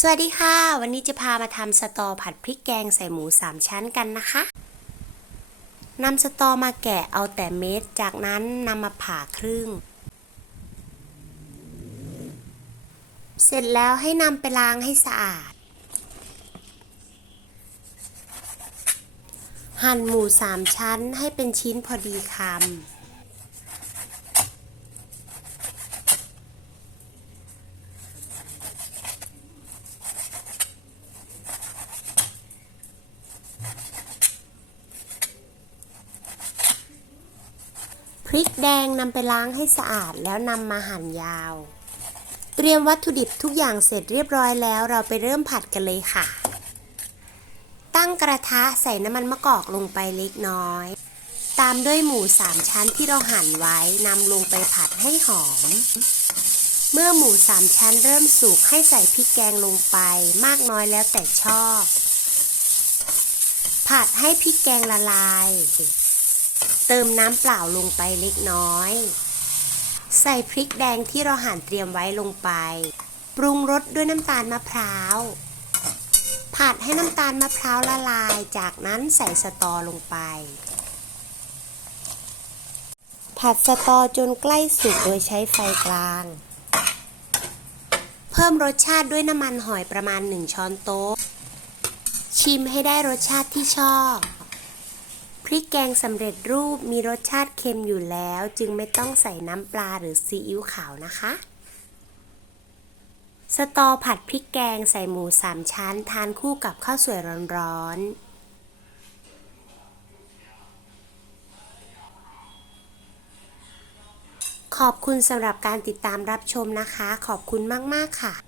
สวัสดีค่ะ วันนี้จะพามาทำสตอผัดพริกแกงใส่หมูสามชั้นกันนะคะนำสตอมาแกะเอาแต่เม็ด จากนั้นนำมาผ่าครึ่ง เสร็จแล้วให้นำไปล้างให้สะอาด หั่นหมูสามชั้นให้เป็นชิ้นพอดีคำ ริกแดงนำไปล้างให้สะอาดแล้วนำมาหั่นยาว เตรียมวัตถุดิบทุกอย่างเสร็จเรียบร้อยแล้วเราไปเริ่มผัดกันเลยค่ะ ตั้งกระทะใส่น้ำมันมะกอกลงไปเล็กน้อย ตามด้วยหมูสามชั้นที่เราหั่นไว้นำลงไปผัดให้หอม เมื่อหมูสามชั้นเริ่มสุกให้ใส่พริกแกงลงไปมากน้อยแล้วแต่ชอบ ผัดให้พริกแกงละลาย เติมน้ำเปล่าลงไปเล็กน้อย ใส่พริกแดงที่เราหั่นเตรียมไว้ลงไป ปรุงรสด้วยน้ำตาลมะพร้าว ผัดให้น้ำตาลมะพร้าวละลาย จากนั้นใส่สตอลงไป ผัดสตอจนใกล้สุกโดยใช้ไฟกลาง เพิ่มรสชาติด้วยน้ำมันหอยประมาณ 1 ช้อนโต๊ะ ชิมให้ได้รสชาติที่ชอบ พริกแกงสำเร็จรูปมีรสชาติเค็มอยู่แล้ว จึงไม่ต้องใส่น้ำปลาหรือซีอิ๊วขาวนะคะ สตอผัดพริกแกงใส่หมูสามชั้น ทานคู่กับข้าวสวยร้อนๆขอบคุณสำหรับการติดตามรับชมนะคะ ขอบคุณมาก ๆ ค่ะ